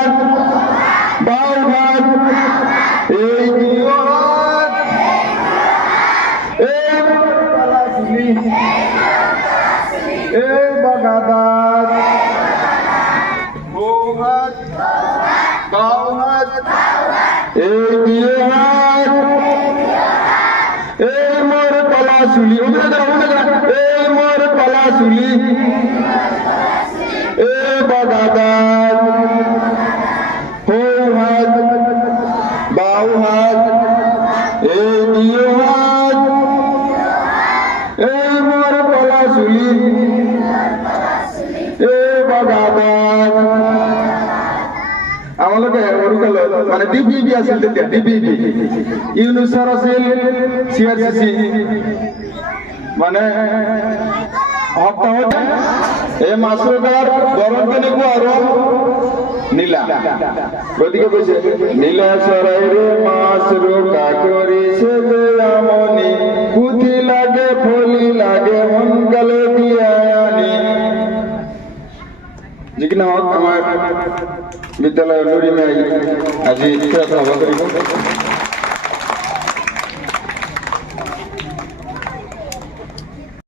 হাত বাউ হাত এই দুই হাত এই কলাচুলি এই বাগাদাত বউ হাত বাউ হাত এই দুই হাত এই মোর কলাচুলি এই মোর কলাচুলি এই বাগাদাত বউ হাত বাউ হাত এই দুই হাত এই মোর কলাচুলি এই বাগাদাত আমালোকে ওরকল মানে ডিপিবি আছিল তেতিয়া ডিপিবি ইউনুসার আছিল সিআরসিসি মানে সপ্তাহতে এই মাছৰ দৰৱ কেনেকুৱা আৰু নীলা গতিকে কৈছে নীলা চৰাইৰে মাছ ৰোকা কৰিছে আমনি পুথি লাগে ফলি লাগে সোনকালে দিয়া আনি যিকি নহওক আমাৰ বিদ্যালয়ৰ লৰিমাই আজি খেল সভা কৰিব